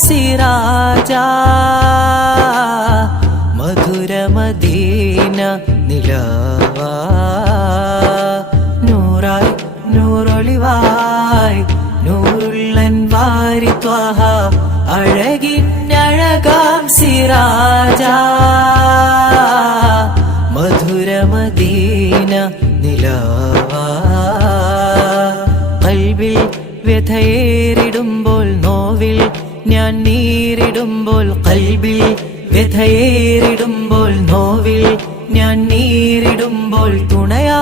സിറാജാ മധുരമദീന നിലാവാ നൂറായി നൂറൊളിവായി നൂറുള്ളൻവാരി ത്വഹ അഴകിന്നഴകാം സിറാജാ മധുരമദീന നിലാവാ ഖൽബിൽ വ്യഥയേറിടുമ്പോൾ നോവിൽ ഞാൻ നീറിടുമ്പോൾ ഖൽബിൽ വ്യഥയേറിടുമ്പോൾ നോവിൽ ഞാൻ നീറിടുമ്പോൾ തുണയാ